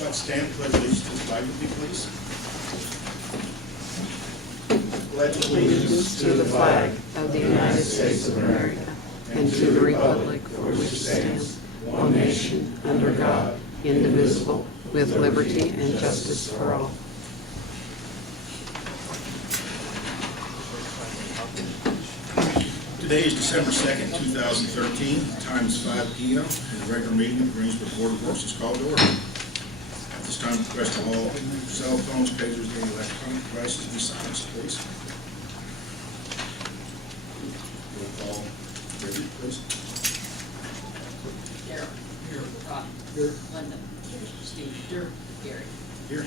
Let's stand, pledge allegiance to the flag, would you please? Pledge Allegiance to the flag of the United States of America and to the republic for which it stands, one nation, under God, indivisible, with liberty and justice for all. Today is December 2nd, 2013. Time is 5 p.m. and the regular meeting of the Greensburg Board of Works is called to order. At this time, request all cell phones, pagers, and electronic devices be silenced, please. Roll call, Herbert, please. Darrell. Here. Ron. Here. Linda. Here. Steve. Here. Gary. Here.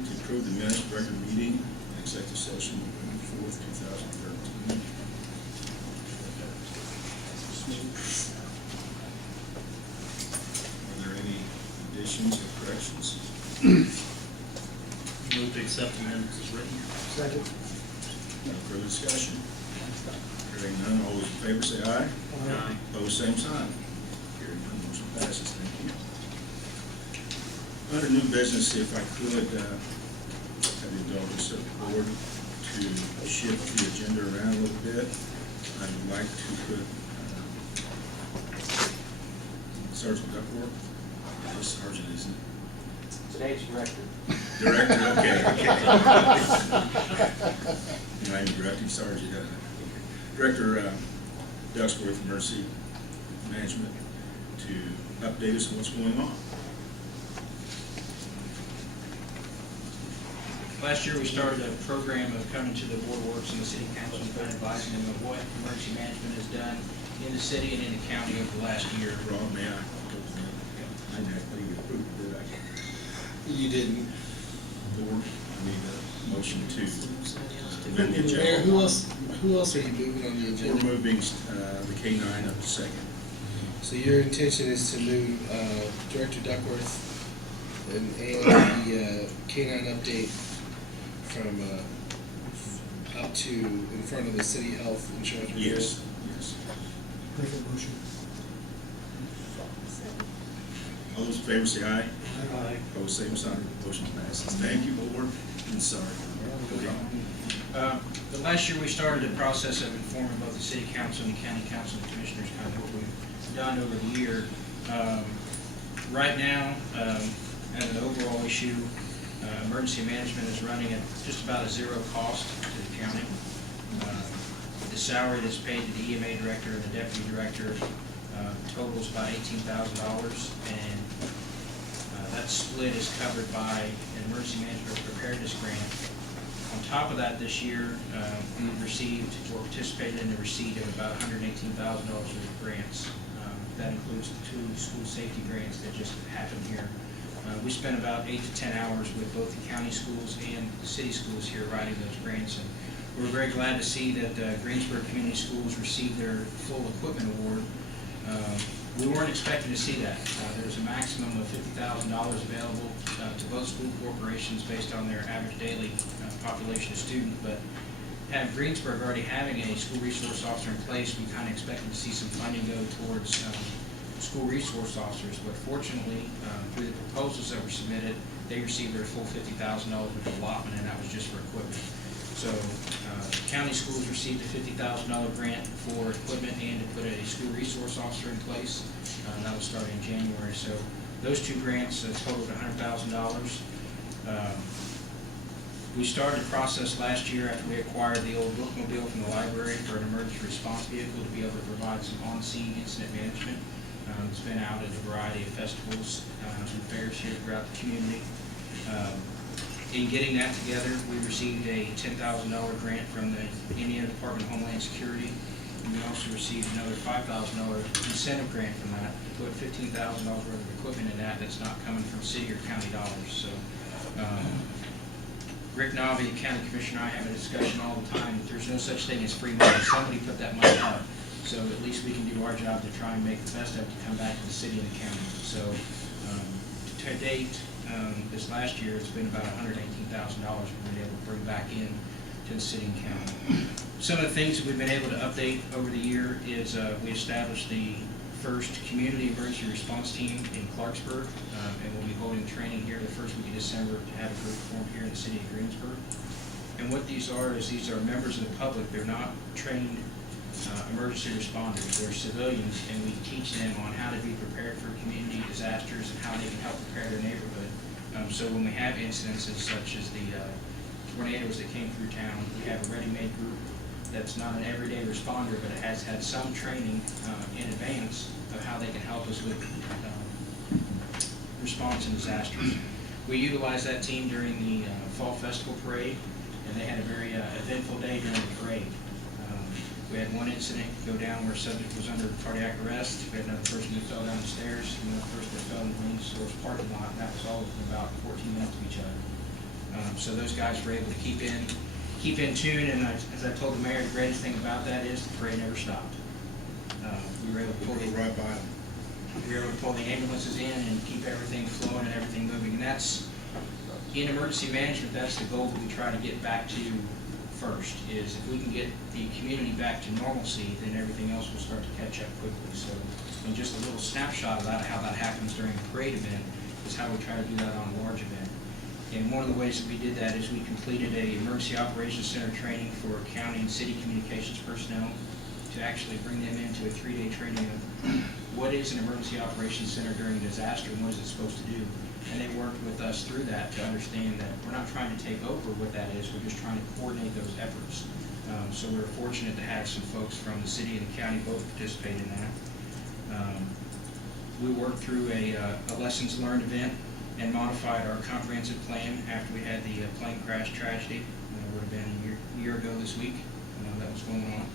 To approve the minutes of regular meeting and executive session November 4th, 2013. Are there any additions or corrections? Move to accept the minutes as written. Second. No further discussion? Hearing none, all those in favor say aye. Aye. Opposed, same sign. Hearing none, motion passes. Thank you. Under new business, if I could have the indulgence of the board to shift the agenda around a little bit, I would like to put Sergeant Duckworth. He's Sergeant, isn't it? Today's director. Director, okay. I'm Directing Sergeant. Director Duckworth, Emergency Management, to update us on what's going on. Last year, we started a program of coming to the Board of Works and the City Council and kind of advising them of what emergency management has done in the city and in the county over the last year. Rob, may I? I didn't approve, did I? You didn't. Board, I need a motion to amend the Mayor, agenda. who else are you moving on the We're agenda? moving the K-9 up to second. So your intention is to move Director Duckworth and the K-9 update from up to in front of the city health insurance renewal? Yes, yes. Make a motion. All those in favor say aye. Aye. Opposed, same sign. Motion passes. Thank you, board, and sorry. Go ahead. The last year, we started a process of informing both the City Council and the County Council and the Commissioners kind of what we've done over the year. Right now, as an overall issue, emergency management is running at just about a zero cost to the county. The salary that's paid to the EMA director and the deputy director totals about $18,000, and that split is covered by an emergency management preparedness grant. On top of that, this year, we've received or participated in the receipt of about $118,000 worth of grants. That includes the 2 school safety grants that just happened here. We spent about 8 to 10 hours with both the county schools and the city schools here writing those grants, and we're very glad to see that Greensburg Community Schools received their full equipment award. We weren't expecting to see that. There's a maximum of $50,000 available to both school corporations based on their average daily population of students, but Greensburg already having a school resource officer in place, we kind of expected to see some funding go towards school resource officers, but fortunately, through the proposals that were submitted, they received their full $50,000 worth of allotment, and that was just for equipment. So county schools received a $50,000 grant for equipment and to put a school resource officer in place. That will start in January. So those 2 grants totaled $100,000. We started a process last year after we acquired the old bookmobile from the library for an emergency response vehicle to be able to provide some on-scene incident management. It's been out at a variety of festivals and fairs here throughout the community. In getting that together, we received a $10,000 grant from the Indiana Department of Homeland Security. And we also received another $5,000 incentive grant from that to put $15,000 worth of equipment in that's not coming from city or county dollars. So Rick Nobby, the county commissioner, and I have a discussion all the time that there's no such thing as free money. Somebody put that money up. So at least we can do our job to try and make the best of it to come back to the city and the county. So to date, this last year, it's been about $118,000 we've been able to bring back in to the city and county. Some of the things that we've been able to update over the year is we established the first community emergency response team in Clarksburg, and we'll be holding training here the first week of December to have a group formed here in the city of Greensburg. And what these are is these are members of the public. They're not trained emergency responders. They're civilians, and we teach them on how to be prepared for community disasters and how they can help prepare their neighborhood. So when we have incidences such as the tornadoes that came through town, we have a ready-made group that's not an everyday responder, but it has had some training in advance of how they can help us with response and disasters. We utilized that team during the Fall Festival Parade, and they had a very eventful day during the parade. We had one incident go down where a subject was under cardiac arrest. We had another person who fell down the stairs, another person that fell in the Wayne Source parking lot, and that was all within about 14 minutes of each other. So those guys were able to keep in tune, and as I told the mayor, the greatest thing about that is the parade never stopped. We were able to pull We'll go right by them. we were able to pull the ambulances in and keep everything flowing and everything moving. And that's, in emergency management, that's the goal that we try to get back to first, is if we can get the community back to normalcy, then everything else will start to catch up quickly. So, and just a little snapshot of that, how that happens during a parade event, is how we try to do that on a large event. And one of the ways that we did that is we completed a emergency operations center training for county and city communications personnel to actually bring them into a 3-day training of what is an emergency operations center during a disaster and what is it supposed to do. And they worked with us through that to understand that we're not trying to take over what that is, we're just trying to coordinate those efforts. So we're fortunate to have some folks from the city and the county both participate in that. We worked through a lessons learned event and modified our comprehensive plan after we had the plane crash tragedy. It would have been a year ago this week that was going on.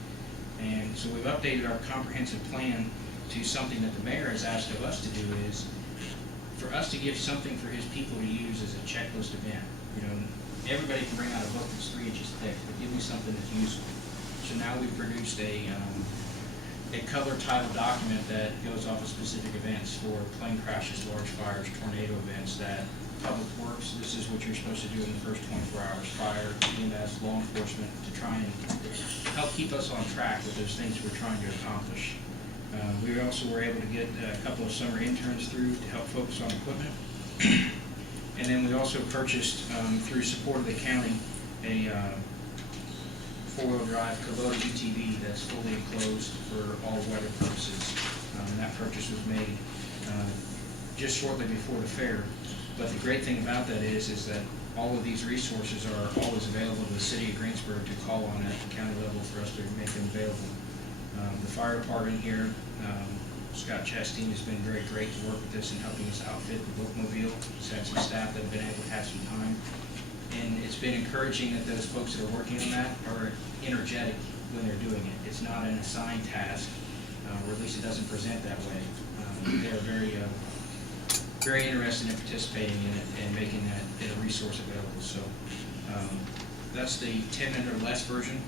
And so we've updated our comprehensive plan to something that the mayor has asked of us to do, is for us to give something for his people to use as a checklist event. You know, everybody can bring out a book that's 3 inches thick, but give me something that's useful. So now we've produced a color title document that goes off of specific events for plane crashes, large fires, tornado events, that public works, this is what you're supposed to do in the first 24 hours, fire, EMS, law enforcement, to try and help keep us on track with those things we're trying to accomplish. We also were able to get a couple of summer interns through to help focus on equipment. And then we also purchased, through support of the county, a 4-wheel drive Kubota UTV that's fully enclosed for all weather purposes. And that purchase was made just shortly before the fair. But the great thing about that is that all of these resources are always available to the city of Greensburg to call on at the county level for us to make them available. The fire department here, Scott Chasteen, has been very great to work with us in helping us outfit the bookmobile. He's had some staff that have been able to have some time. And it's been encouraging that those folks that are working on that are energetic when they're doing it. It's not an assigned task, or at least it doesn't present that way. They're very interested in participating in it and making that a resource available. So that's the 10-minute or less version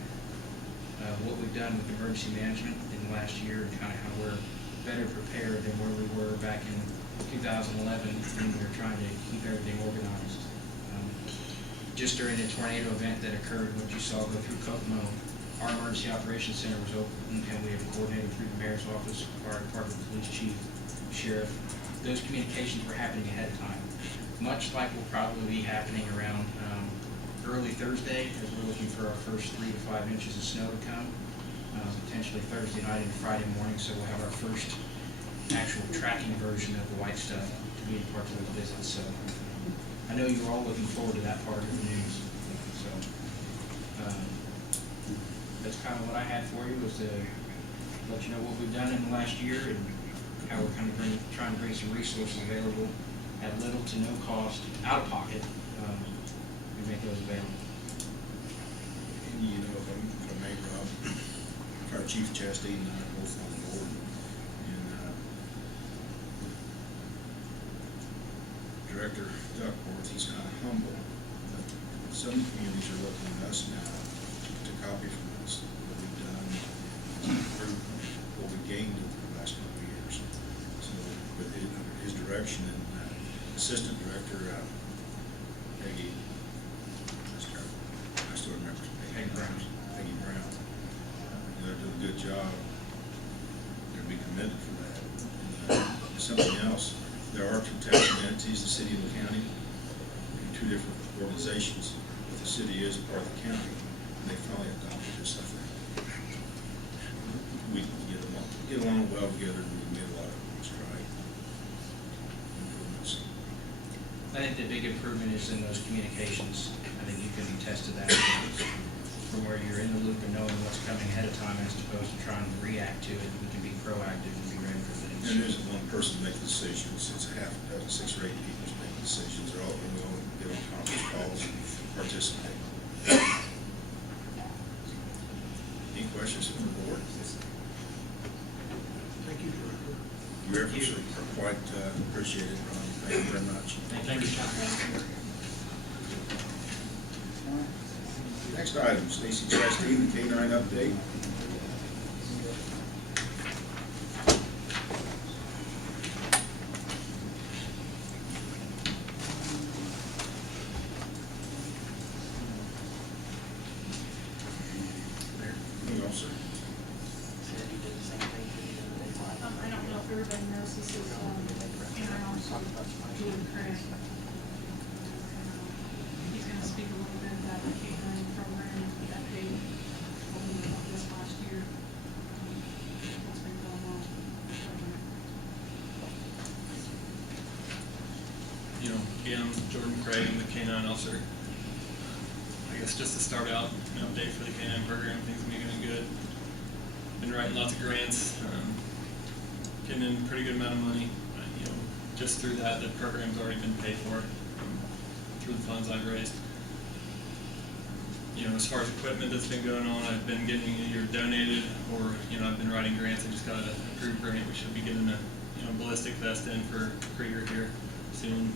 of what we've done with emergency management in the last year, and kind of how we're better prepared than where we were back in 2011 when we were trying to keep everything organized. Just during the tornado event that occurred, what you saw go through Kokomo, our emergency operations center was open, and we have coordinated through the mayor's office, fire department, police chief, sheriff. Those communications were happening ahead of time, much like will probably be happening around early Thursday, as we're looking for our first 3 to 5 inches of snow to come, potentially Thursday night and Friday morning. So we'll have our first actual tracking version of the white stuff to be in part of the visit. So I know you're all looking forward to that part of the news. So that's kind of what I had for you, was to let you know what we've done in the last year and how we're kind of trying to bring some resources available at little to no cost, out of pocket, we make those available. And you know, if I may, Rob, Fire Chief Chasteen and I are both on the board, and Director Duckworth, he's kind of humble, but some communities are looking at us now to copy from us what we've done, and improve what we gained over the last couple of years. So, with his direction, and Assistant Director Peggy, I still remember, Peggy Brown. Peggy Brown. They're doing a good job. They're to be commended for that. Something else, there are two taxing entities, the city and the county, two different organizations, but the city is a part of the county, and they finally adopted this, I think. We can get along well together, and we made a lot of strides. Improvements. I think the big improvement is in those communications. I think you can attest to that from where you're in the loop and knowing what's coming ahead of time as opposed to trying to react to it. We can be proactive and be ready for things. And there isn't one person making decisions, it's a half a dozen, 6 or 8 people making decisions. They're all going to get on conference calls and participate. Any questions from the board? Thank you, Director. Your efforts are quite appreciated, Ron. Thank you very much. Thank you. Next item, Stacey Chasteen, the K-9 update. Sir. I don't know if everybody knows this is, and I also doing Craig. He's gonna speak a little bit about the K-9 program that they opened up this last year. What's been going on. You know, again, I'm Jordan Craig, I'm the K-9 officer. I guess just to start out, an update for the K-9 program, things are going good. Been writing lots of grants, getting in a pretty good amount of money. You know, just through that, the program's already been paid for through the funds I've raised. You know, as far as equipment that's been going on, I've been getting either donated or, you know, I've been writing grants. I just got an approved grant. We should be getting a, you know, ballistic vest in for Krieger here soon.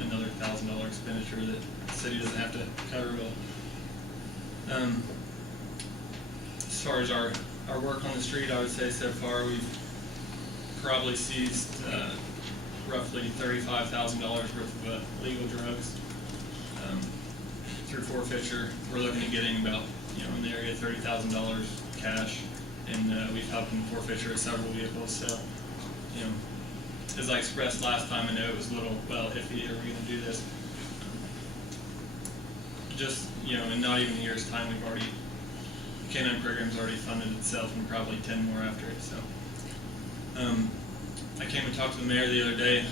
Another $1,000 expenditure that the city doesn't have to cover. As far as our work on the street, I would say so far we've probably seized roughly $35,000 worth of legal drugs through forfeiture. We're looking at getting about, you know, in the area of $30,000 cash, and we've helped in forfeiture of several vehicles. So, you know, as I expressed last time, I know it was a little, well, iffy, are we going to do this? Just, you know, in not even a year's time, we've already, the K-9 program's already funded itself and probably 10 more after it. So, I came and talked to the mayor the other day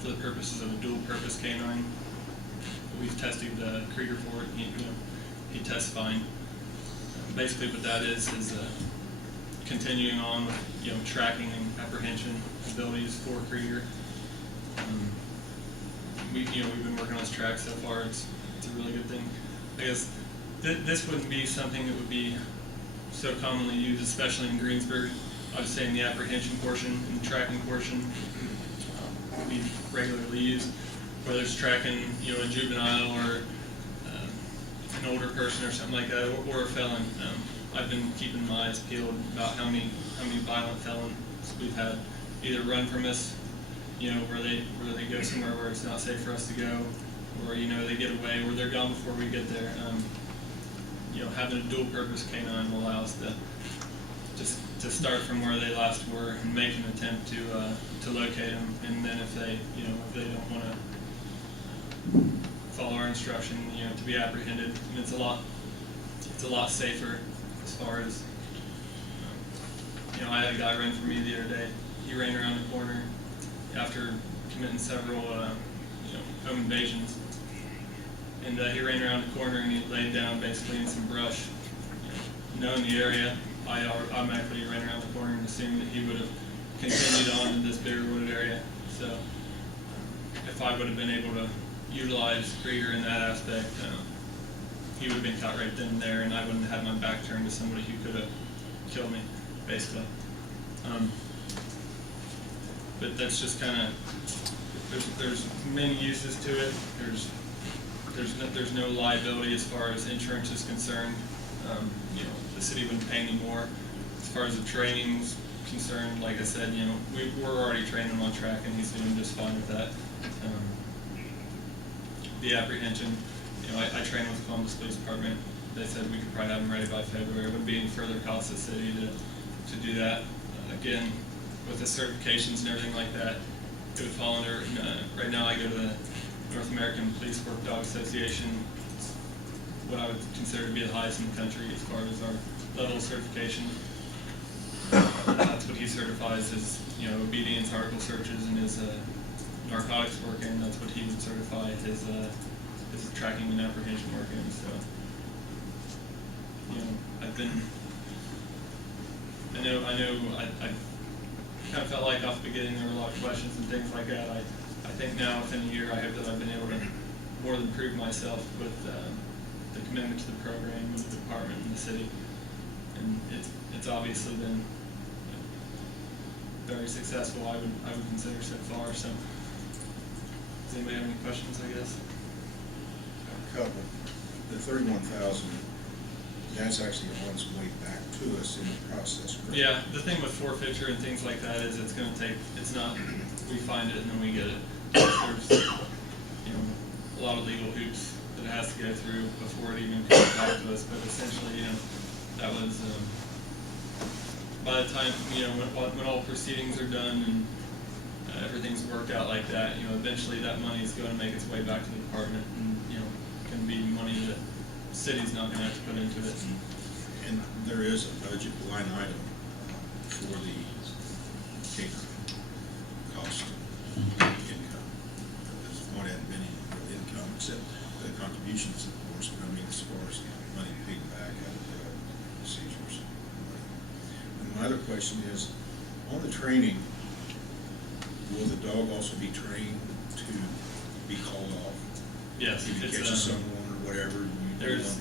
for the purposes of a dual-purpose K-9. We've tested Krieger for it. He tests fine. Basically, what that is continuing on with, you know, tracking and apprehension abilities for Krieger. We've been working on this track so far. It's a really good thing. I guess this wouldn't be something that would be so commonly used, especially in Greensburg. I would say in the apprehension portion and the tracking portion would be regularly used, whether it's tracking, you know, a juvenile or an older person or something like that, or a felon. I've been keeping my eyes peeled about how many violent felons we've had either run from us, you know, where they go somewhere where it's not safe for us to go, or, you know, they get away, or they're gone before we get there. You know, having a dual-purpose K-9 will allow us to just to start from where they last were and make an attempt to locate them, and then if they, you know, if they don't want to follow our instruction, you know, to be apprehended. And it's a lot safer as far as, you know, I had a guy run from me the other day. He ran around the corner after committing several, you know, home invasions. And he ran around the corner and he laid down basically in some brush. You know, knowing the area, I automatically ran around the corner and assumed that he would have continued on in this bigger wooded area. So if I would have been able to utilize Krieger in that aspect, he would have been caught right then and there, and I wouldn't have had my back turned to somebody who could have killed me, basically. But that's just kind of, there's many uses to it. There's no liability as far as insurance is concerned. You know, the city wouldn't pay any more. As far as the training's concerned, like I said, you know, we're already training him on track, and he's doing just fine with that. The apprehension, you know, I train with the Columbus Police Department. they said we could probably have them ready by February. It wouldn't be any further cost to the city to do that. Again, with the certifications and everything like that, it would fall under, right now I go to the North American Police Work Dog Association. It's what I would consider to be the highest in the country as far as our level of certification. That's what he certifies as, obedience, article searches, and his narcotics work in. That's what he would certify his tracking and apprehension work in. So, I kind of felt like off the beginning there were a lot of questions and things like that. I think now within a year I hope that I've been able to more than prove myself with the commitment to the program and the department and the city. And it's obviously been very successful, I would consider so far. So, does anybody have any questions? I guess. A couple. The 31,000. That's actually on its way back to us in the process. Correct? Yeah, the thing with forfeiture and things like that is it's going to take. It's not we find it and then we get it. There's a lot of legal hoops that it has to go through before it even comes back to us. But essentially, that was. By the time, when all proceedings are done and everything's worked out like that, eventually that money is going to make its way back to the department and, can be money that the city's not going to have to put into it. And there is a budget line item for the canine cost income. There's one hadn't been any real income except the contributions, of course, but I mean, as far as money paid back out of the seizures. My other question is, on the training, will the dog also be trained to be called off? Yes, If it catches someone or whatever, there's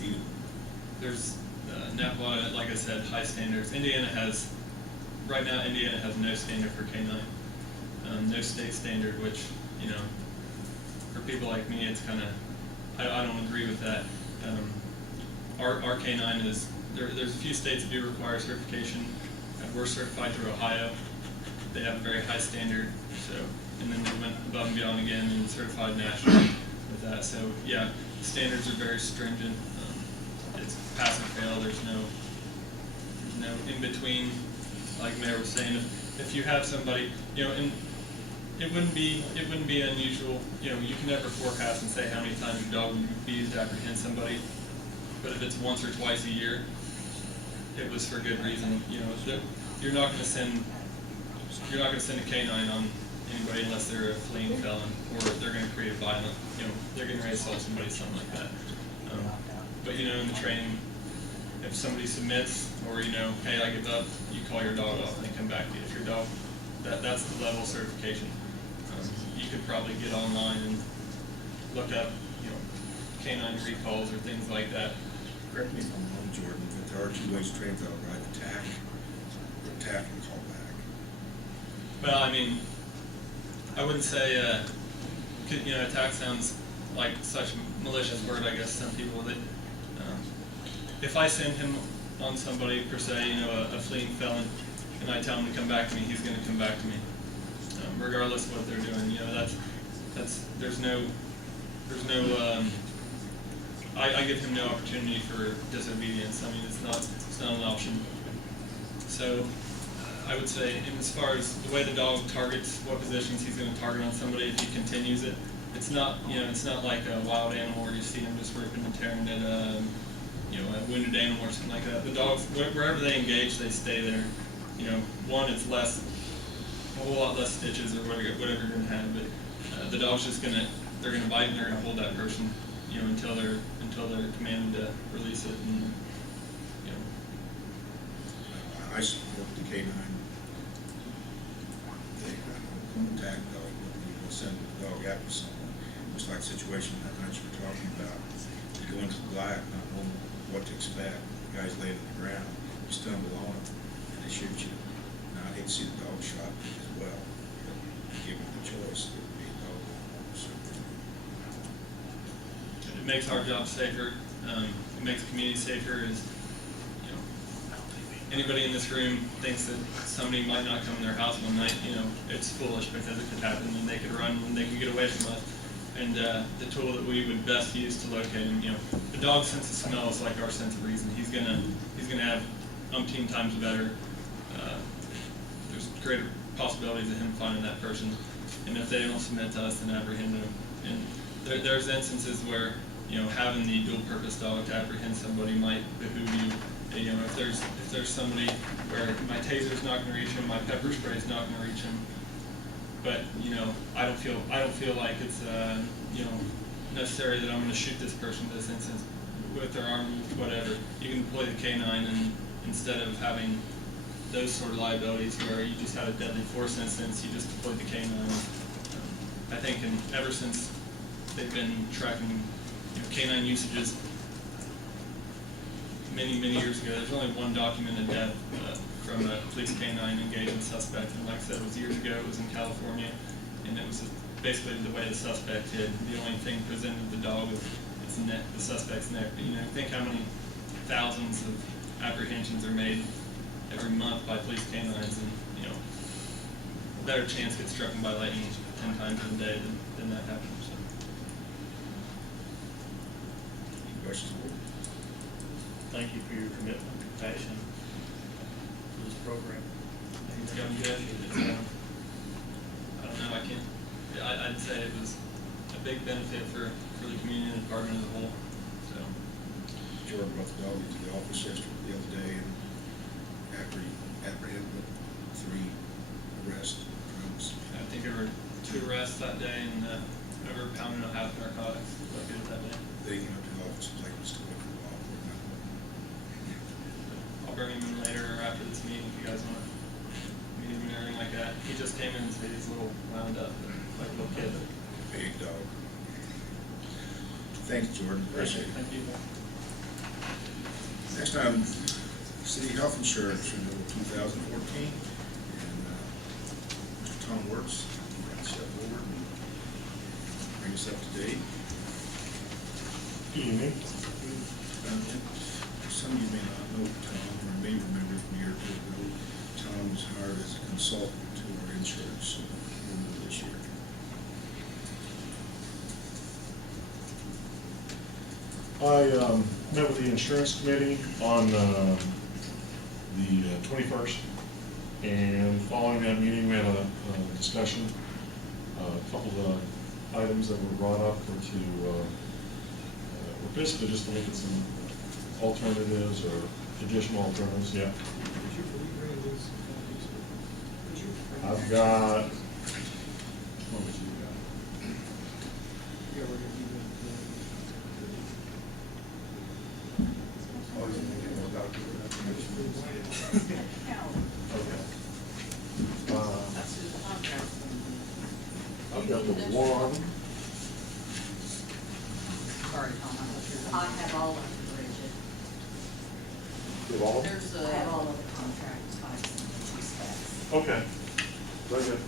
NAPLA, like I said, high standards. Indiana has no standard for canine, no state standard, which, for people like me, it's kind of, I don't agree with that. Our canine is, there's a few states that do require certification. We're certified through Ohio. They have a very high standard, so, and then we went above and beyond again and certified nationally with that. So yeah, the standards are very stringent. It's pass and fail. There's no in between. Like Mayor was saying, if you have somebody, and it wouldn't be unusual. You can never forecast and say how many times your dog would be used to apprehend somebody. But if it's once or twice a year, it was for good reason. You're not going to send a canine on anybody unless they're a fleeing felon or they're going to create violence. They're getting ready to assault somebody, something like that. But in the training, if somebody submits or hey, I give up, you call your dog off and they come back to you. If your dog, that's the level of certification. You could probably get online and look up, canine recalls or things like that. Correct me if I'm wrong, Jordan, but there are two ways to train dog, right? Attack and call back. Well, I wouldn't say, attack sounds like such a malicious word, I guess, some people that, if I send him on somebody, per se, a fleeing felon, and I tell him to come back to me, he's going to come back to me, regardless of what they're doing. I give him no opportunity for disobedience. It's not an option. So I would say, and as far as the way the dog targets what positions he's going to target on somebody, if he continues it, it's not like a wild animal where you see him just ripping and tearing at a wounded animal or something like that. The dogs, wherever they engage, they stay there. One, it's a whole lot less stitches or whatever you're going to have, but the dog's just they're going to bite and they're going to hold that person, until they're commanded to release it. And, I support the canine. They attack dog, you will send the dog after someone. Just like the situation that night you were talking about. You go into the black, not knowing what to expect. The guy's laying on the ground, you stumble on him, and they shoot you. Now, I hate to see the dog shot as well. But given the choice, it would be a dog. So, it makes our job safer. It makes the community safer. Anybody in this room thinks that somebody might not come in their house one night, it's foolish because it could happen and they could run and they could get away from us. and the tool that we would best use to locate him. You know, the dog's sense of smell is like our sense of reason. He's gonna have umpteen times better. There's greater possibilities of him finding that person, and if they don't submit to us, then apprehend them. And there's instances where, you know, having the dual purpose dog to apprehend somebody might behoove you. You know, if there's somebody where my taser's not going to reach him, my pepper spray's not going to reach him, but you know, I don't feel like it's you know, necessary that I'm going to shoot this person in this instance with their arm moved, whatever. You can deploy the canine, and instead of having those sort of liabilities where you just had a deadly force instance, you just deployed the canine. I think, ever since they've been tracking, you know, canine usages many years ago, there's only one documented death from a police canine engaging a suspect, and like I said, it was years ago. It was in California, and it was basically the way the suspect hid. The only thing presented to the dog was its neck, the suspect's neck. But you know, think how many thousands of apprehensions are made every month by police canines, and you know, a better chance gets struck by lightning 10 times in a day than that happens. So. Any questions? Thank you for your commitment and passion to this program. It's gotten good. I don't know, I'd say it was a big benefit for the community and the department as a whole. So. Jordan brought the dog into the office the other day, and after he apprehended 3 arrests for drugs. I think there were 2 arrests that day, and over a pound and a half of narcotics located that day. They came up to the office, was like, "Let's do it for a while." I'll bring him in later or after this meeting if you guys want to meet him and everything like that. He just came in and said he's a little wound up, like a little kid. Big dog. Thanks, Jordan. Appreciate it. Thank you. Next time, city health insurance renewal 2014, and Mr. Tom Works, step forward and bring us up to date. Good evening. Some of you may not know Tom, or may remember from a year or 2 ago. Tom was hired as a consultant to our insurance renewal this year. I met with the insurance committee on the 21st, and following that meeting, we had a discussion. A couple of the items that were brought up were basically just to look at some alternatives or additional alternatives. Yeah. I've got. What would you got? That's who the contract's gonna be. I've got the one. Sorry, Tom, I looked at I have all of them, Bridget. You have all of them? There's I have all of the contracts, I sent them to Specs. Okay. Very good.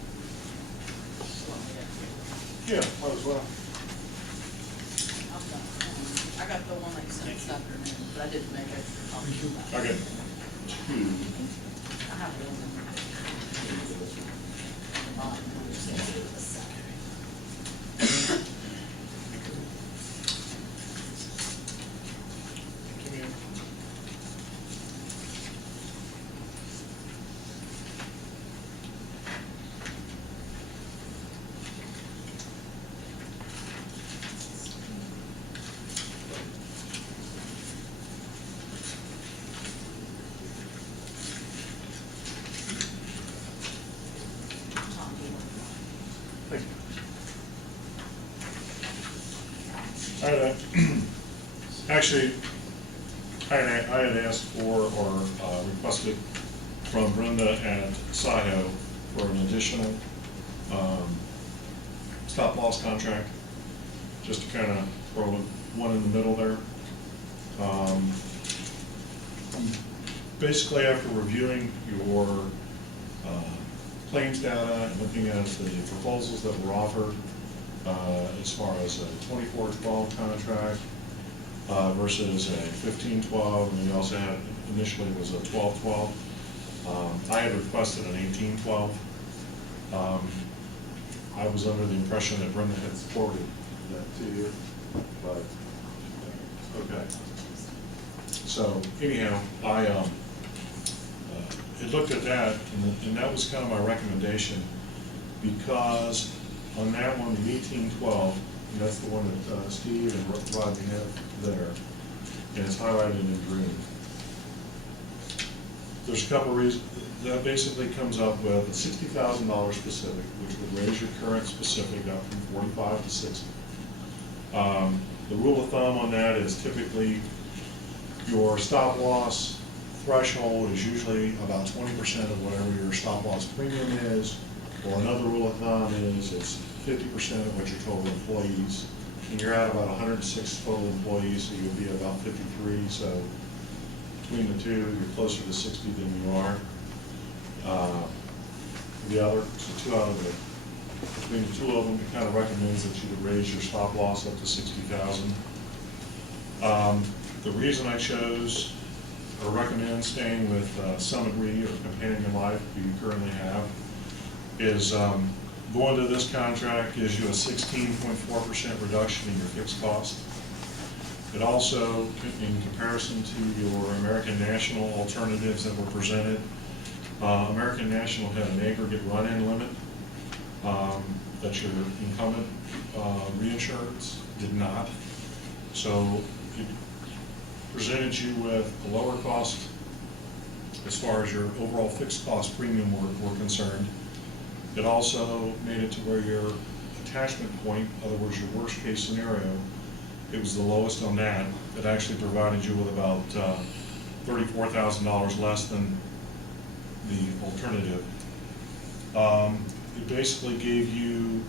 Yeah, might as well. I got the one they sent this afternoon, but I didn't make extra copies of that. Okay. I have one. Come here. Thank you. I had actually, I had asked for or requested from Brenda at SIO for an additional stop loss contract, just to kind of throw one in the middle there. Basically, after reviewing your claims data and looking at the proposals that were offered as far as a 24-12 contract versus a 15-12, and we also had initially was a 12-12. I had requested an 18-12. I was under the impression that Brenda had forwarded that to you, but, okay. So anyhow, I had looked at that, and that was kind of my recommendation, because on that one, the 1812, and that's the one that Steve and Rodney have there, and it's highlighted in green. There's a couple reasons. That basically comes up with a $60,000 specific, which would raise your current specific up from 45 to 60. The rule of thumb on that is typically your stop loss threshold is usually about 20% of whatever your stop loss premium is, or another rule of thumb is it's 50% of what your total employees, and you're at about 106 total employees, so you'll be about 53, so between the two, you're closer to 60 than you are. The other, so between the two of them, it kind of recommends that you would raise your stop loss up to 60,000. The reason I chose or recommend staying with Summit Re or Companion Life, who you currently have, is going to this contract gives you a 16.4% reduction in your fixed cost. It also, in comparison to your American National alternatives that were presented, American National had an aggregate run-in limit that your incumbent reinsurance did not. So it presented you with a lower cost as far as your overall fixed cost premium were concerned. It also made it to where your attachment point, in other words, your worst case scenario, it was the lowest on that. It actually provided you with about $34,000 less than the alternative. It basically gave you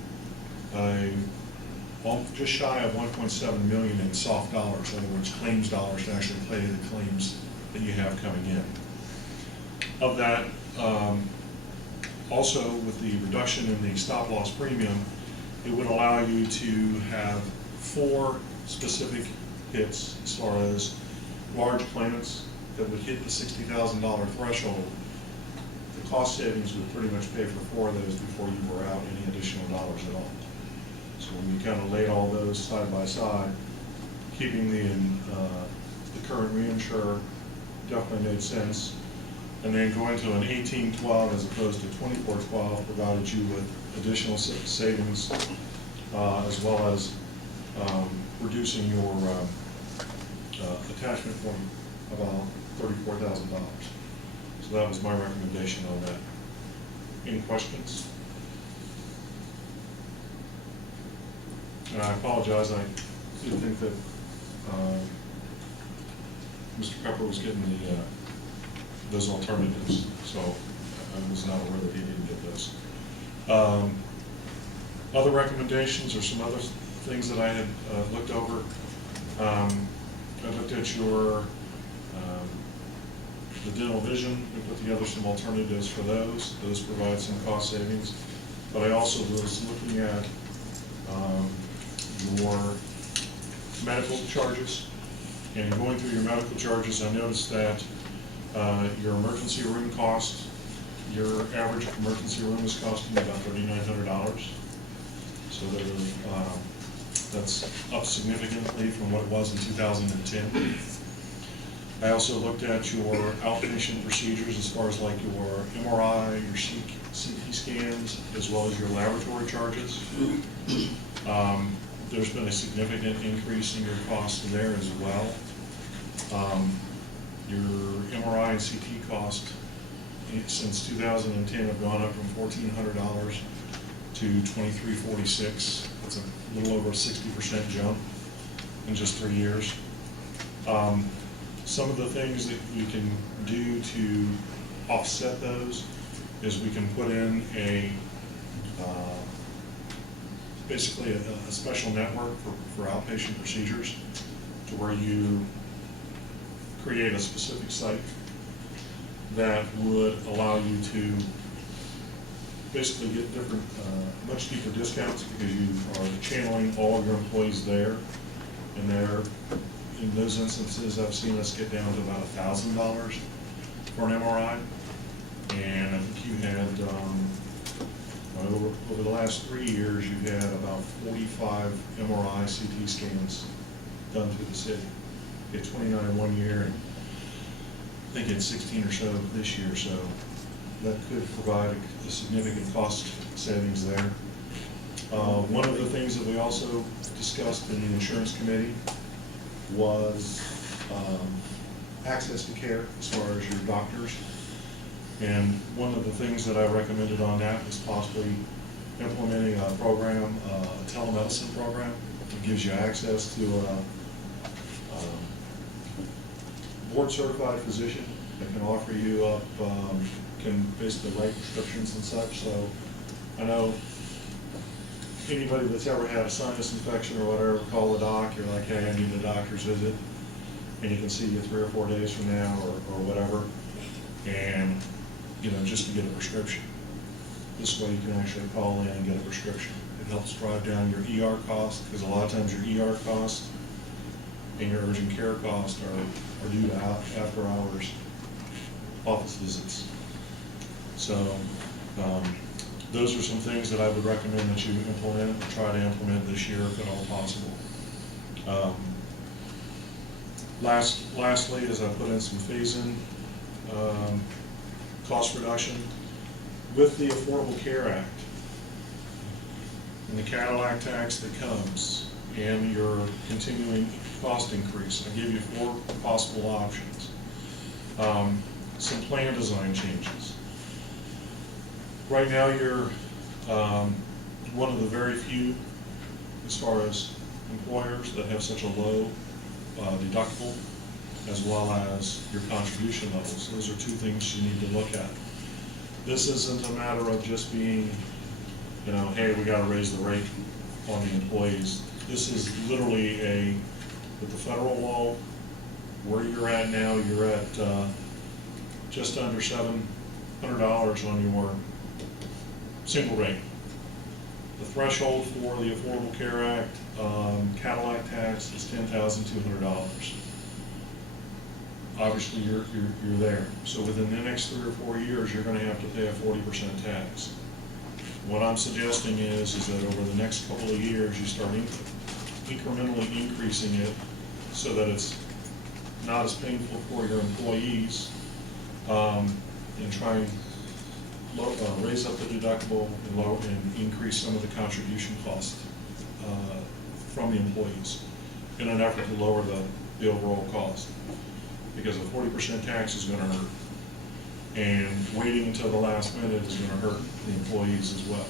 just shy of 1.7 million in soft dollars, in other words, claims dollars to actually pay the claims that you have coming in. Of that, also with the reduction in the stop loss premium, it would allow you to have 4 specific hits as far as large claimants that would hit the $60,000 threshold. The cost savings would pretty much pay for 4 of those before you were out any additional dollars at all. So when you kind of laid all those side by side, keeping the current reinsurer definitely made sense. And then going to an 1812 as opposed to 2412 provided you with additional savings as well as reducing your attachment point about $34,000. So that was my recommendation on that. Any questions? And I apologize, I didn't think that Mr. Pepper was getting those alternatives, so I was not aware that he didn't get those. Other recommendations or some other things that I had looked over. I looked at your the dental vision. We put together some alternatives for those. Those provide some cost savings. But I also was looking at your medical charges. And going through your medical charges, I noticed that your emergency room cost, your average emergency room is costing about $3,900. So that's up significantly from what it was in 2010. I also looked at your outpatient procedures as far as like your MRI, your CT scans, as well as your laboratory charges. There's been a significant increase in your cost there as well. Your MRI and CT cost since 2010 have gone up from $1,400 to $2,346. That's a little over a 60% jump in just 3 years. Some of the things that we can do to offset those is we can put in basically a special network for outpatient procedures, to where you create a specific site that would allow you to basically get different, much deeper discounts, because you are channeling all of your employees there. And there, in those instances, I've seen us get down to about $1,000 for an MRI. And I think you had, over the last 3 years, you've had about 45 MRI CT scans done through the city. You had 29 one year, and I think it's 16 or so this year, so that could provide a significant cost savings there. One of the things that we also discussed in the insurance committee was access to care as far as your doctors. And one of the things that I recommended on that is possibly implementing a program, a telemedicine program that gives you access to a board-certified physician that can offer you up, can basically write prescriptions and such. So I know anybody that's ever had a sinus infection or whatever, call the doc, you're like, hey, I need a doctor's visit, and he can see you 3 or 4 days from now or whatever, and just to get a prescription. This way you can actually call in and get a prescription. It helps drive down your ER cost, because a lot of times your ER cost and your urgent care cost are due to after hours office visits. So those are some things that I would recommend that you implement, try to implement this year if at all possible. Lastly, as I put in some phase-in cost reduction, with the Affordable Care Act and the Cadillac tax that comes and your continuing cost increase, I give you 4 possible options. Some plan design changes. Right now, you're one of the very few, as far as employers, that have such a low deductible, as well as your contribution levels. Those are 2 things you need to look at. This isn't a matter of just being, hey, we got to raise the rate on the employees. This is literally with the federal law, where you're at now, you're at just under $700 on your single rate. The threshold for the Affordable Care Act Cadillac tax is $10,200. Obviously, you're there. So within the next 3 or 4 years, you're going to have to pay a 40% tax. What I'm suggesting is that over the next couple of years, you start incrementally increasing it so that it's not as painful for your employees, and try and raise up the deductible and increase some of the contribution cost from the employees in an effort to lower the overall cost. Because a 40% tax is going to hurt, and waiting until the last minute is going to hurt the employees as well.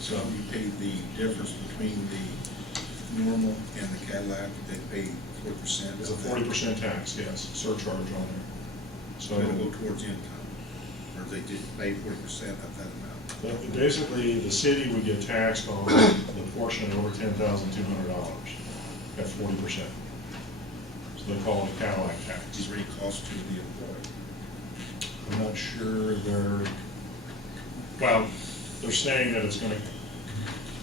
So you pay the difference between the normal and the Cadillac, they pay 40%? It's a 40% tax, yes, surcharge on there. So it'll go towards income, or they did pay 40% of that amount? But basically, the city would get taxed on the portion over $10,200 at 40%. So they call it a Cadillac tax. Is rate cost to the employee? I'm not sure they're saying that it's going to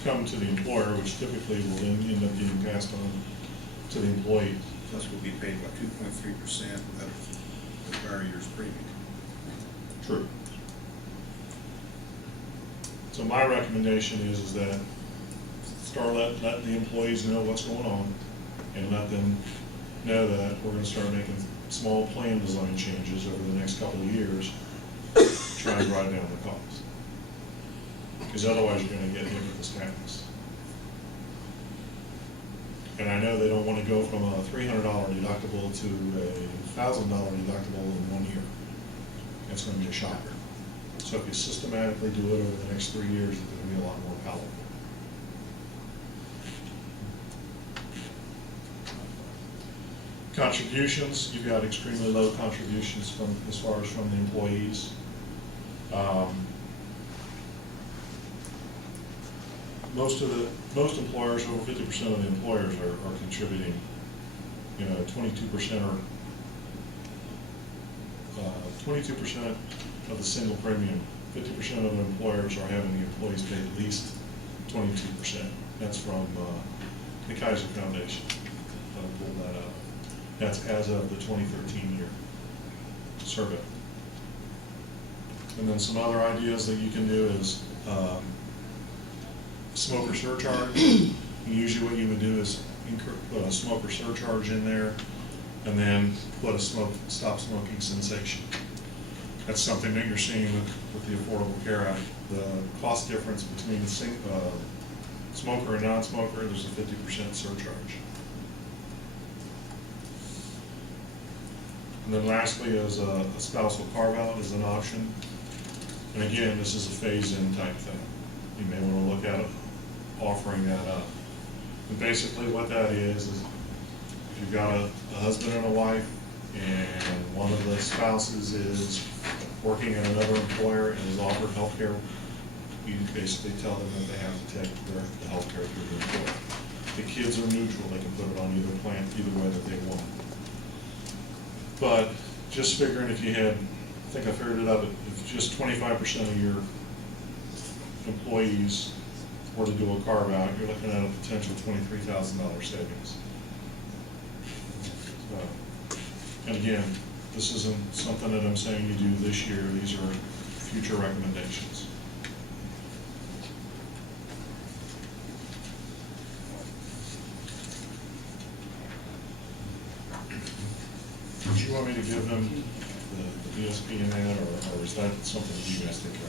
come to the employer, which typically will then end up being passed on to the employee. Plus we'll be paid about 2.3% of the prior year's premium. True. So my recommendation is that start letting the employees know what's going on, and let them know that we're going to start making small plan design changes over the next couple of years to try and drive down the cost. Because otherwise you're going to get hit with this tax. And I know they don't want to go from a $300 deductible to a $1,000 deductible in 1 year. That's going to be a shocker. So if you systematically do it over the next 3 years, it's going to be a lot more palatable. Contributions, you've got extremely low contributions as far as from the employees. Most employers, over 50% of the employers are contributing, 22% or 22% of the single premium. 50% of the employers are having the employees pay at least 22%. That's from the Kaiser Foundation. I'll pull that up. That's as of the 2013 year survey. And then some other ideas that you can do is smoker surcharge. And usually what you would do is put a smoker surcharge in there and then put a stop smoking sensation. That's something that you're seeing with the Affordable Care Act. The cost difference between smoker and non-smoker, there's a 50% surcharge. And then lastly is a spousal carve-out is an option. And again, this is a phase-in type thing. You may want to look at offering that up. And basically what that is if you've got a husband and a wife and one of the spouses is working at another employer and is offered health care, you basically tell them that they have to take the health care through the employer. The kids are neutral, they can put it on either plan, either way that they want. But just figuring if you had, I think I figured it out, if just 25% of your employees were to do a carve out, you're looking at a potential $23,000 savings. And again, this isn't something that I'm saying you do this year, these are future recommendations. Did you want me to give them the BSP in that, or is that something that you guys think of?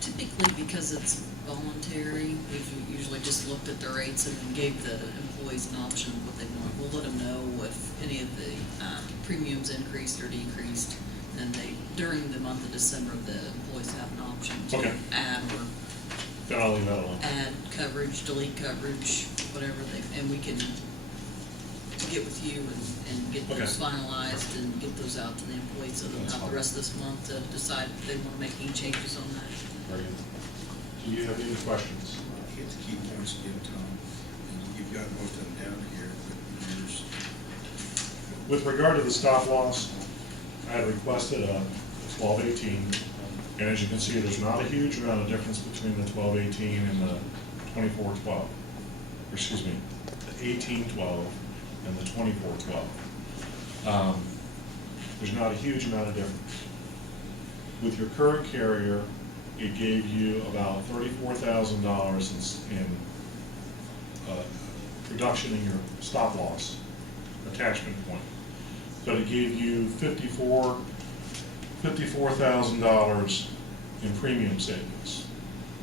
Typically because it's voluntary, we've usually just looked at the rates and then gave the employees an option of what they want. We'll let them know if any of the premiums increased or decreased, and during the month of December, the employees have an option to Okay. add or Then I'll leave that alone. add coverage, delete coverage, whatever and we can get with you and get those Okay. finalized and get those out to the employees, so they'll That's have the fine. rest of this month to decide if they want to make any changes on that. Very good. Do you have any questions? Hit the key points again, Tom, and you've got most of them down here, but yours. With regard to the stop loss, I had requested a 1218, and as you can see, there's not a huge amount of difference between the 1218 and the 2412. Or excuse me, the 1812 and the 2412. There's not a huge amount of difference. With your current carrier, it gave you about $34,000 in reduction in your stop loss attachment point. But it gave you $54,000 in premium savings.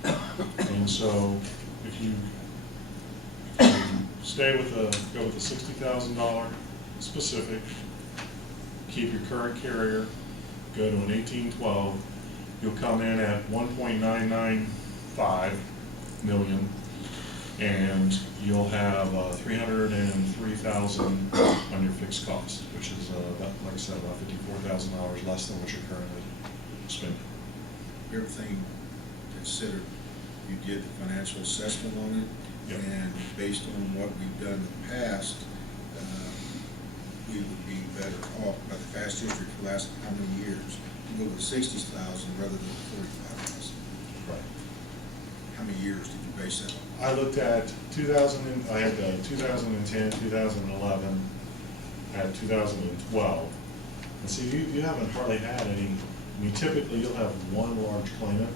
And so if you go with the $60,000 specific, keep your current carrier, go to an 1812, you'll come in at 1.995 million, and you'll have 303,000 on your fixed cost, which is about, like I said, about $54,000 less than what you're currently spending. Everything considered, you did the financial assessment on it, Yep. and based on what we've done in the past, we would be better off by the past history for the last how many years, to go with 60,000 rather than 45,000. Right. How many years did you base that on? I looked at 2010, 2011, I had 2012. And see, you haven't hardly had any, I mean, typically you'll have one large claimant,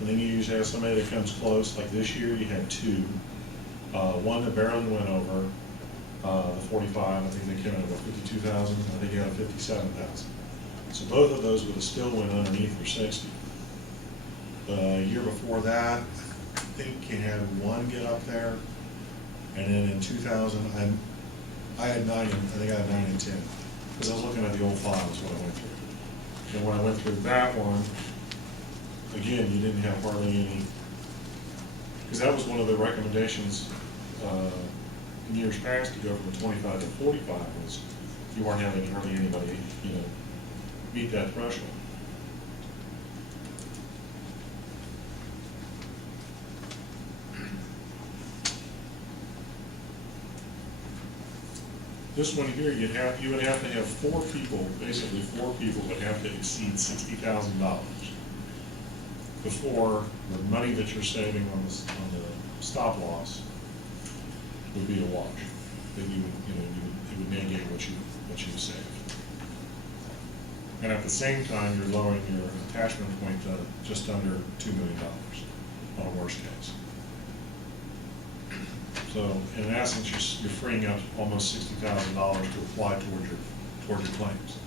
and then you usually have somebody that comes close, like this year you had two. One that barely went over the 45, I think they came in about 52,000, I think you had 57,000. So both of those would have still went underneath your 60. The year before that, I think you had one get up there, and then in 2000, I had 9, I think I had 9 and 10, because I was looking at the old files when I went through. And when I went through that one, again, you didn't have hardly any, because that was one of the recommendations in years past to go from 25 to 45 was you weren't having hardly anybody, meet that threshold. This one here, you would have to have 4 people, basically 4 people would have to exceed $60,000 before the money that you're saving on the stop loss would be a wash. That it would negate what you saved. And at the same time, you're lowering your attachment point to just under $2 million on a worst case. So in essence, you're freeing up almost $60,000 to apply toward your claims.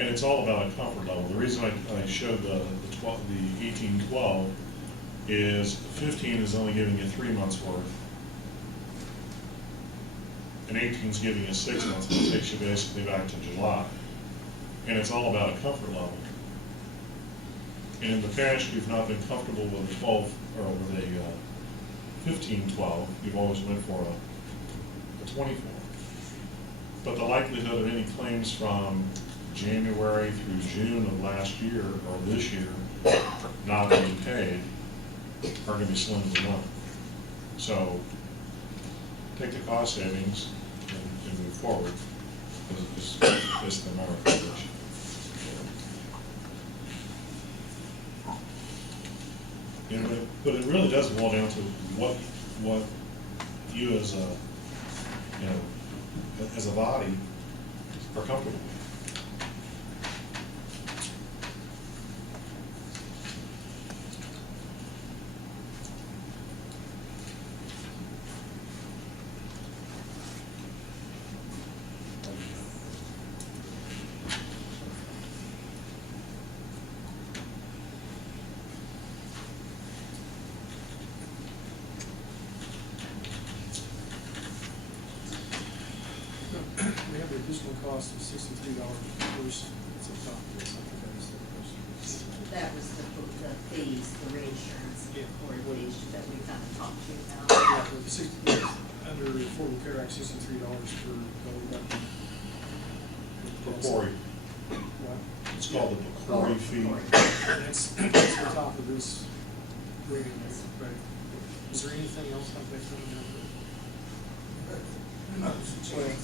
And it's all about a comfort level. The reason I showed the 1812 is 15 is only giving you 3 months worth, and 18 is giving you 6 months, and it takes you basically back to July. And it's all about a comfort level. And in the past, you've not been comfortable with a 12 or with a 1512. You've always went for a 24. But the likelihood of any claims from January through June of last year or this year not being paid are going to be slim to none. So take the cost savings and move forward. It's the American issue. You know, but it really does boil down to what you as a body are comfortable with. We have the additional cost of $63 per person. It's on top of this. I think that was the question. That was the fees, the reinsurance, Yeah. or the issue that we kind of talked to you about. Yeah, for the 60, under the Affordable Care Act, $63 for double reduction. Precori. What? It's called the Precori fee. And that's on top of this rating, right? Is there anything else like that coming up? Well,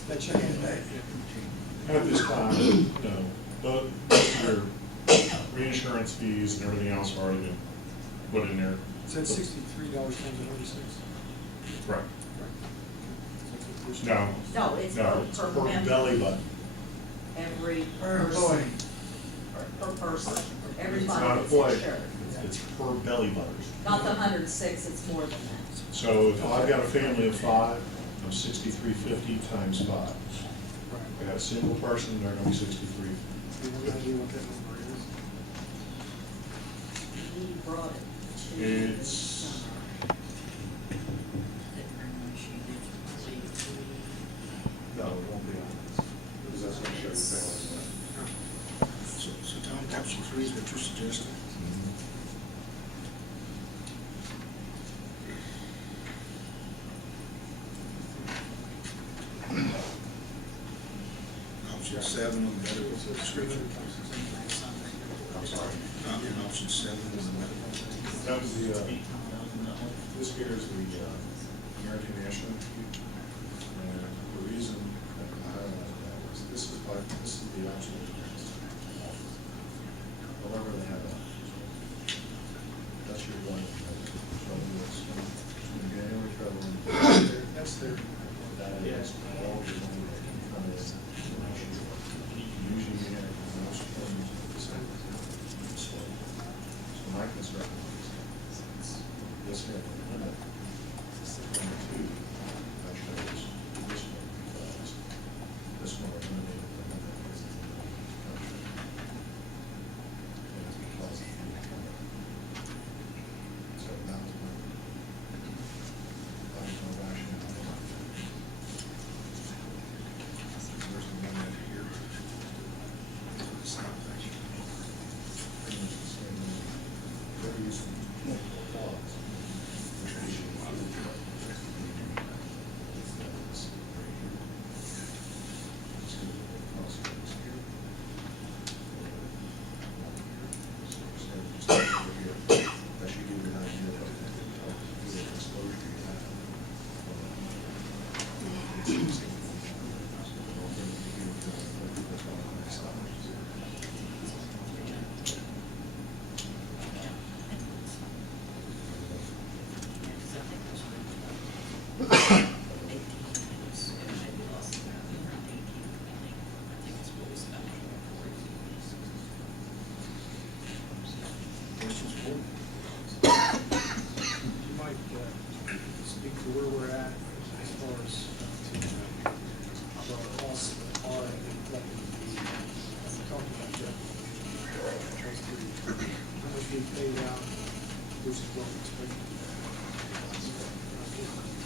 that check in, yeah. At this time, no. But your reinsurance fees and everything else have already been put in there. So that's $63 times 106. Right. Right. No. No, it's No, it's per per member. belly button. Every Per person. employee. Per person, It's everybody not that's employee. insured. It's per belly button. Not the 106, it's more than that. So if I've got a family of 5, I'm $63.50 times 5. Right. I got a single person, they're going to be $63. Do you have any idea what that number is? He brought it to It's- this summer. No, it won't be on this, because that's going to show you family. So Tom, option 3 is what you're suggesting? Option 7 on the medical prescription. I'm sorry, not in option 7 is the medical. That was the, this here is the American National Institute. And the reason that I highlighted that was this is the absolute difference. However, they have a, that's your one, from January, February. That's their, That is all the money that can come in. Usually you have most claims of the same. So my concern is this here, number 2, I chose this one because this one eliminated the limit.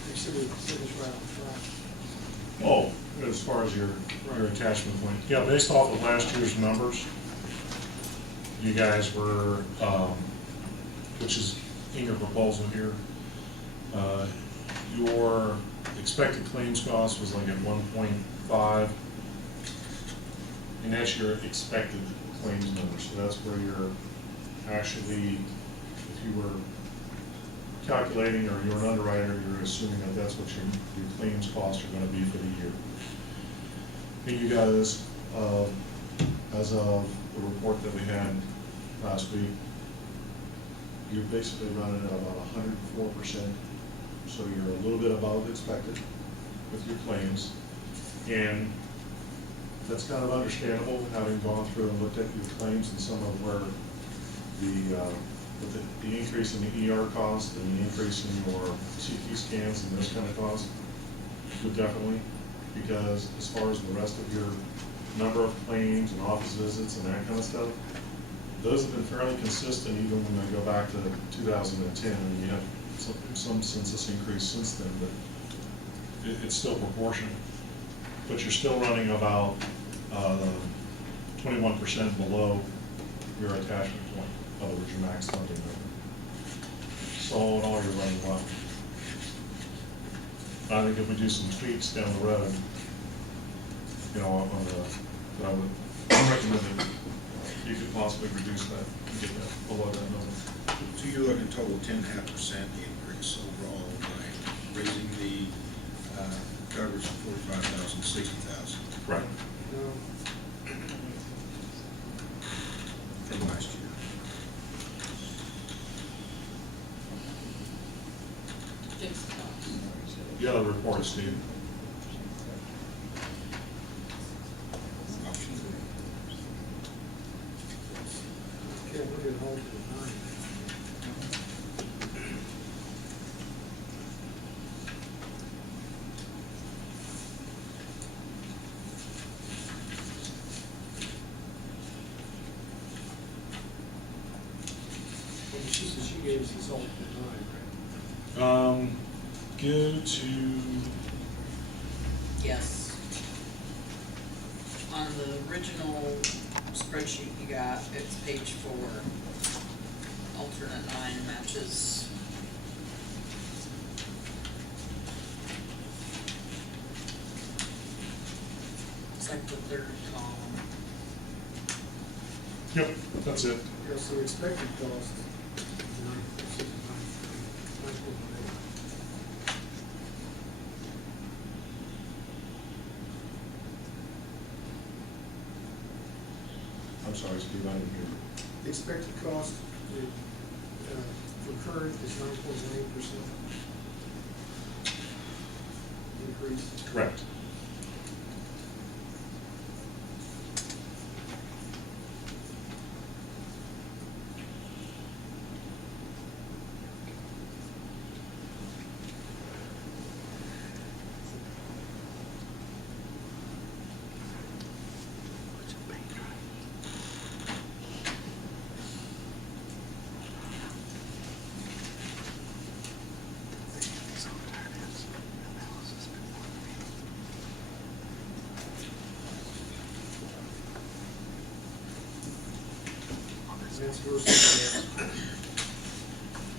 You said it's right on track. Oh, as far as your attachment point, yeah, based off of last year's numbers, you guys were, which is in your proposal here, your expected claims cost was like at 1.5, and that's your expected claims number, so that's where you're actually, if you were calculating or you're an underwriter, you're assuming that that's what your claims costs are gonna be for the year. And you guys, as of the report that we had last week, you're basically running at about 104%, so you're a little bit above expected with your claims. And that's kind of understandable, having gone through and looked at your claims and some of where with the increase in the ER cost and the increase in your CT scans and those kind of costs, would definitely, because as far as the rest of your number of claims and office visits and that kind of stuff, those have been fairly consistent even when I go back to 2010, and you have some census increase since then, but it's still proportionate. But you're still running about 21% below your attachment point, in other words, your max funding number. So all in all, you're running well. I think if we do some tweaks down the road, you know, on the, I would recommend that you could possibly reduce that and get that below that number. So you're looking total 10.5% increase overall by raising the coverage from 45,000 to 60,000 Right. from last year. Fixed costs. You got a report, Steve. Option three. Can't look at home to the nine. Well, the sheet that she gave us is all to nine, right? Go to, Yes. On the original spreadsheet you got, it's page 4. Alternate 9 matches. It's like the third column. yep, that's it. Yeah, so expected cost, 9.6, 9.8. I'm sorry, Steve, I didn't hear you. The expected cost for current is 9.8% increase. Correct. And that's versus,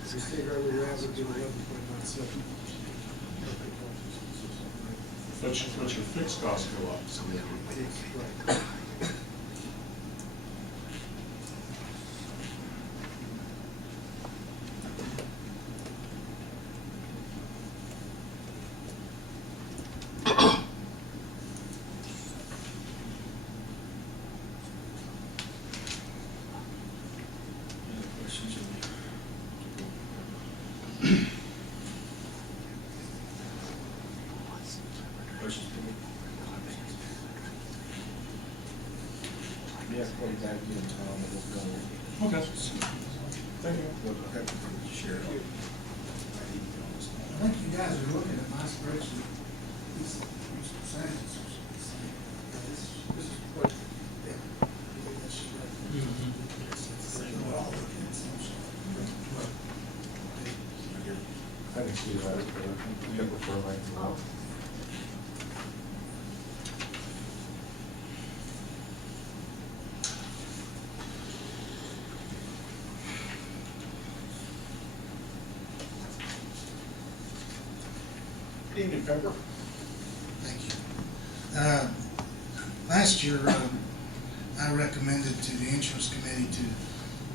if we stay right where we're at, we'd be 11.97. But your fixed costs go up significantly. Right. Any other questions? Questions for me? Yeah, probably back in Tom, and we'll go. Okay. Thank you. Okay, share it. I think you guys are looking at my spreadsheet, these percentages. This is what, Yeah. I think that's right. So we're all looking at some sort of- see that, but I think we're like, well, Good evening, Pepper. Thank you. Last year, I recommended to the insurance committee to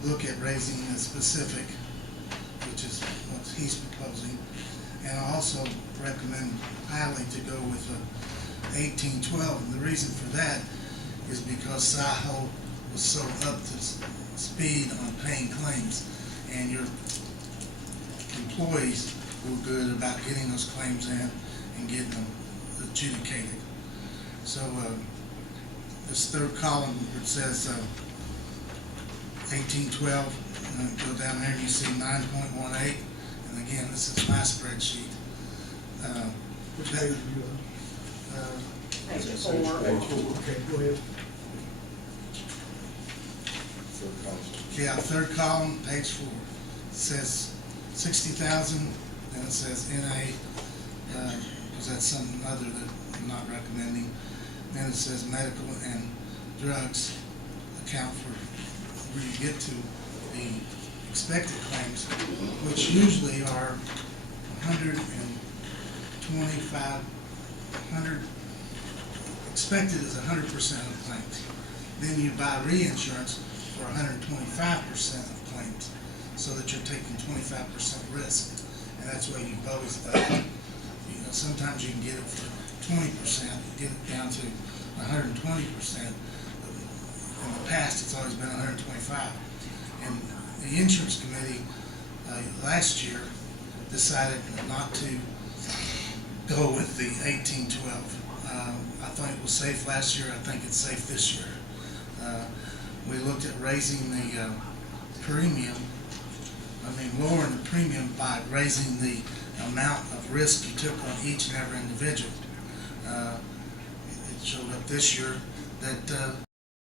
look at raising the specific, which is what he's proposing. And I also recommend highly to go with 1812. And the reason for that is because SIHO was so up to speed on paying claims, and your employees were good about getting those claims in and getting them adjudicated. So this third column, it says 1812, and go down there and you see 9.18, and again, this is my spreadsheet. Which that- page are you on? Page Page 4. Okay, go ahead. Yeah, third column, page 4. It says 60,000, then it says NA, because that's something other that I'm not recommending. Then it says medical and drugs account for where you get to the expected claims, which usually are 100, expected is 100% of claims. Then you buy reinsurance for 125% of claims, so that you're taking 25% risk. And that's why you've always done. You know, sometimes you can get it for 20%, get it down to 120%. In the past, it's always been 125. And the insurance committee last year decided not to go with the 1812. I thought it was safe last year. I think it's safe this year. We looked at raising the premium. Lowering the premium by raising the amount of risk you took on each and every individual. It showed up this year that